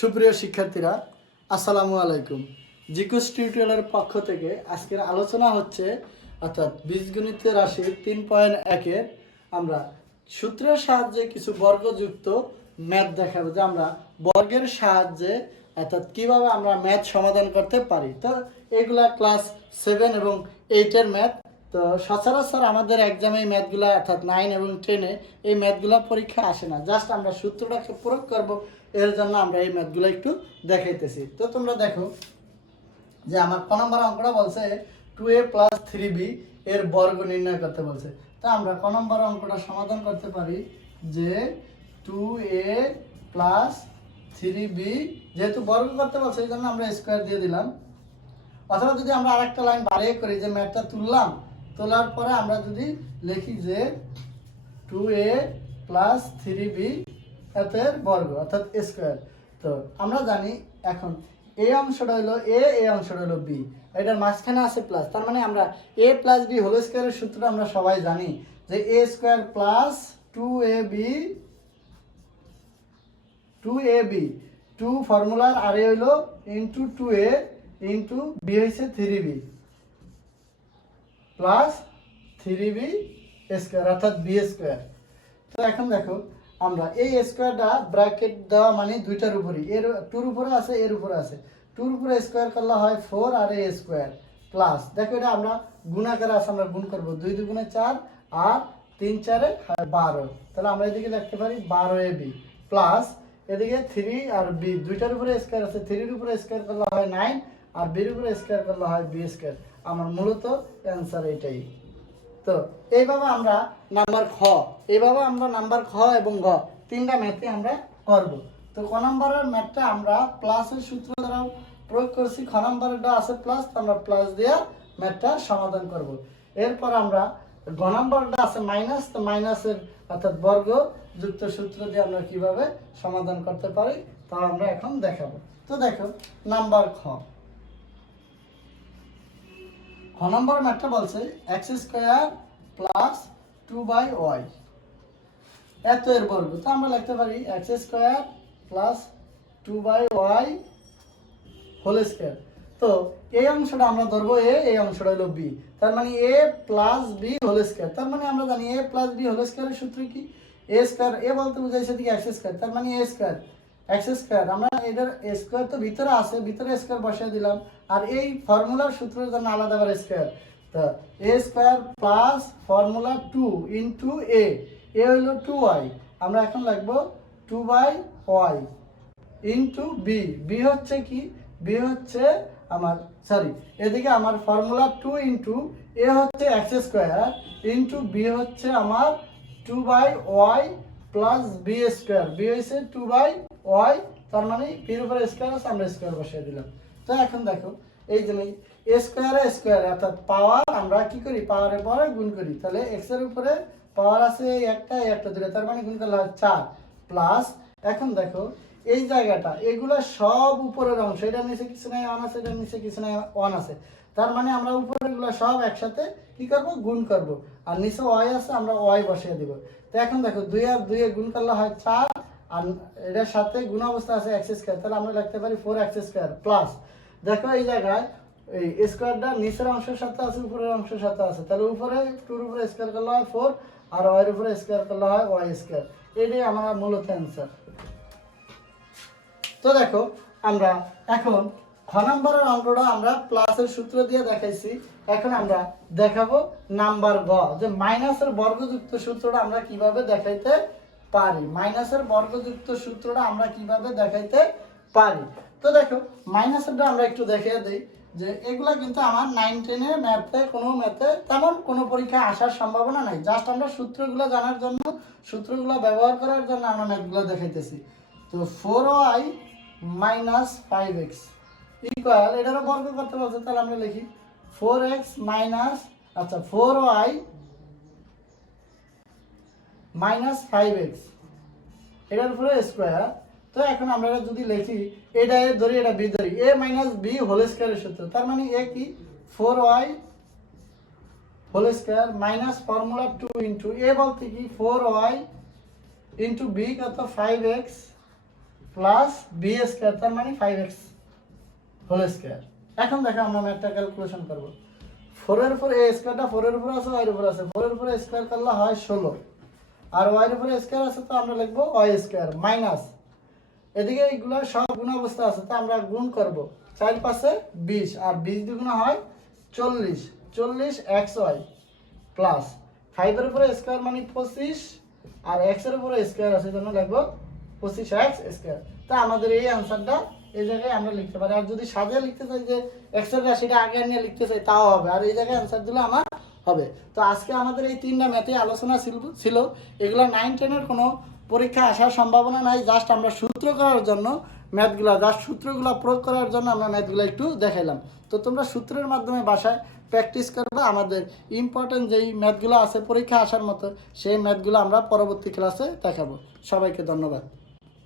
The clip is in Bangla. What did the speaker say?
সুপ্রিয় শিক্ষার্থীরা, আসসালামু আলাইকুম। জিকুস টিউটোরিয়ালের পক্ষ থেকে আজকের আলোচনা হচ্ছে অর্থাৎ বীজগণিতের রাশি 3.1-এর আমরা সূত্রের সাহায্যে কিছু বর্গযুক্ত ম্যাথ দেখাবো, যে আমরা বর্গের সাহায্যে অর্থাৎ কিভাবে আমরা ম্যাথ সমাধান করতে পারি। তো এগুলা ক্লাস 7 এবং 8-এর ম্যাথ। তো সচরাচর আমাদের এক্সামে এই ম্যাথগুলো অর্থাৎ 9 এবং 10-এ এই ম্যাথগুলো পরীক্ষা আসে না, জাস্ট আমরা সূত্রটাকে প্রয়োগ করব, এর জন্য আমরা এই ম্যাথগুলো একটু দেখাইতেছি। তো তোমরা দেখো যে আমার ক নম্বর অঙ্কটা বলছে 2a + 3b এর বর্গ নির্ণয় করতে বলছে। তো আমরা ক নম্বর অঙ্কটা সমাধান করতে পারি যে 2a + 3b, যেহেতু বর্গ করতে বলছে এই জন্য আমরা স্কোয়ার দিয়ে দিলাম। অথবা যদি আমরা আরেকটা লাইন বাড়িয়ে করি, যে ম্যাথটা তুললাম, তোলার পরে আমরা যদি লিখি যে 2a + 3b এর বর্গ অর্থাৎ স্কোয়ার। তো আমরা জানি এখন এই অংশটা হলো a, এই অংশটা হলো b, এটার মাঝখানে আছে প্লাস, তার মানে আমরা a + b হোল স্কোয়ারের সূত্রটা আমরা সবাই জানি যে a² + 2ab 2 ফর্মুলার আর এ হইলো ইন্টু 2a ইন্টু b হয়েছে 3b প্লাস 3b স্কোয়ার অর্থাৎ b স্কোয়ার। তো এখন দেখো আমরা এই স্কোয়ারটা ব্র্যাকেট দেওয়া মানে দুইটার উপরই, এর 2-র উপরে আছে, এর উপরে আছে, 2-র উপরে স্কোয়ার করলে হয় 4 আর a স্কোয়ার প্লাস, দেখো এটা আমরা গুণাকারে আছে, আমরা গুণ করবো 2 × 2 = 4 আর 3 × 4 = 12, তাহলে আমরা এদিকে লিখতে পারি 12ab প্লাস এদিকে 3 আর b দুইটার উপরে স্কোয়ার আছে, 3-র উপরে স্কোয়ার করলে হয় 9 আর b-র উপরে স্কোয়ার করলে হয় b স্কোয়ার। আমার মূলত অ্যান্সার এটাই। তো এইভাবে আমরা নাম্বার খ এবং ঘ তিনটা ম্যাথে আমরা করব। তো ক নম্বরের ম্যাথটা আমরা প্লাসের সূত্র দ্বারা প্রয়োগ করছি, খ নম্বরেরটা আছে প্লাস, তো আমরা প্লাস দিয়ে ম্যাথটা সমাধান করব। এরপর আমরা ঘ নম্বরটা আছে মাইনাস, তো মাইনাসের অর্থাৎ বর্গ যুক্ত সূত্র দিয়ে আমরা কিভাবে সমাধান করতে পারি তা আমরা এখন দেখাবো। তো দেখো নাম্বার খ নম্বর ম্যাথটা বলছে x² + 2y এত এর বর্গ। তো আমরা লিখতে পারি x² + 2y হোল স্কয়ার। তো এই অংশটা আমরা ধরবো a, এই অংশটা হলো b, তার মানে a + b হোল স্কয়ার। তার মানে আমরা জানি a + b হোল স্কয়ারের সূত্র কি, a স্কয়ার, a বলতে বোঝাইছে দিকে x², তার মানে a স্কয়ার x², আমরা এটার স্কয়ার তো ভিতরে আছে, ভিতরে স্কয়ার বসিয়ে দিলাম, আর এই ফর্মুলার সূত্রের জন্য আলাদা আবার স্কয়ার। তো a² plus formula 2 into a হলো 2y, আমরা এখন লিখবো 2/y ইনটু b হচ্ছে কি, b হচ্ছে আমার এদিকে আমার ফর্মুলা 2 ইনটু a হচ্ছে x² ইনটু b হচ্ছে আমার 2/y plus b square, b হচ্ছে 2/y, তার মানে b এর উপরে স্কয়ার আছে, আমরা স্কয়ার বসিয়ে দিলাম। তো এখন দেখো এই যে স্কয়ার অর্থাৎ পাওয়ার আমরা কি করি, পাওয়ারের পরে গুণ করি, তাহলে x এর উপরে পাওয়ার আছে একটা দুটো, তার মানে গুণ করলে হয় 4 প্লাস, এখন দেখো এই জায়গাটা এগুলো সব উপরের অংশ, এটা নিচে কিছু নাই 1 আছে, এটা নিচে কিছু নাই 1 আছে, তার মানে আমরা উপরের গুলো সব একসাথে কি করব, গুণ করব, আর নিচে y আছে, আমরা y বসিয়ে দিব। তো এখন দেখো 2 আর 2 এ গুণ করলে হয় 4, আর এটার সাথে গুণ অবস্থা আছে x², তাহলে আমরা লিখতে পারি 4x² প্লাস, দেখো এই জায়গায় এই স্কয়ারটা নিচের অংশের সাথে আছে, উপরের অংশের সাথে আছে, তাহলে উপরে 2-র উপরে স্কয়ার করলে হয় 4 আর y এর উপরে স্কয়ার করলে হয় y², এটাই আমার মূলত অ্যান্সার। তো দেখো আমরা এখন খ নম্বরের অঙ্কটা আমরা প্লাসের সূত্র দিয়ে দেখাইছি, এখন আমরা দেখাবো নাম্বার গ, যে মাইনাসের বর্গযুক্ত সূত্রটা আমরা কিভাবে দেখাইতে পারি, মাইনাসের বর্গযুক্ত সূত্রটা আমরা কিভাবে দেখাইতে পারি। তো দেখো মাইনাসেরটা আমরা একটু দেখিয়ে দিই, যে এগুলা কিন্তু আমার 9-10-এর ম্যাথে তেমন কোনো পরীক্ষা আসার সম্ভাবনা নাই, জাস্ট আমরা সূত্রগুলো জানার জন্য, সূত্রগুলো ব্যবহার করার জন্য আমরা ম্যাথগুলো দেখাইতেছি। তো 4y - 5x ইকুয়াল, এটারও বর্গ করতে বলছে, তাহলে আমরা লিখি 4y - 5x এটার উপরে স্কয়ার। তো এখন আমরা যদি লিখি এটা a ধরি, এটা b ধরি, a - b হোল স্কয়ারের সূত্র, তার মানে a কি 4y whole square minus formula 2 into a বলতে কি 4y ইনটু b কত 5x প্লাস বি স্কোয়ার, তার মানে 5x হোল স্কোয়ার। এখন দেখো আমরা ম্যাথটা ক্যালকুলেশন করবো। 4 এর উপরে এ স্কোয়ারটা 4 এর উপরে আছে, ওয়াই এর উপরে আছে, 4 এর উপরে স্কোয়ার করলে হয় 16, আর ওয়াই এর উপরে স্কোয়ার আছে তো আমরা লিখবো ওয়াই স্কোয়ার মাইনাস, এদিকে এইগুলো সব গুণ অবস্থা আছে তো আমরা গুণ করব, 4 পাশে 20 আর 20 দুগুণ হয় 40, 40 এক্স ওয়াই প্লাস 5 এর উপরে স্কোয়ার মানে 25 আর x এর উপরে স্কোয়ার আছে জন্য লিখবো 25x স্কোয়ার। তা আমাদের এই অ্যানসারটা এই জায়গায় আমরা লিখতে পারি। আর যদি সাজিয়ে লিখতে চাই যে x এর রাশিটা আগে নিয়ে লিখতে চাই তাও হবে, আর এই জায়গায় অ্যানসার দিলে আমার হবে। তো আজকে আমাদের এই 3টা ম্যাথে আলোচনা ছিল। এগুলো 9, 10-এর কোনো পরীক্ষা আসার সম্ভাবনা নাই, জাস্ট আমরা সূত্র করার জন্য ম্যাথগুলো, জাস্ট সূত্রগুলো প্রয়োগ করার জন্য আমরা ম্যাথগুলো একটু দেখাইলাম। তো তোমরা সূত্রের মাধ্যমে বাসায় প্র্যাকটিস করবে। আমাদের ইম্পর্টেন্ট যেই ম্যাথগুলো আছে পরীক্ষা আসার মতো সেই ম্যাথগুলো আমরা পরবর্তী ক্লাসে দেখাবো। সবাইকে ধন্যবাদ।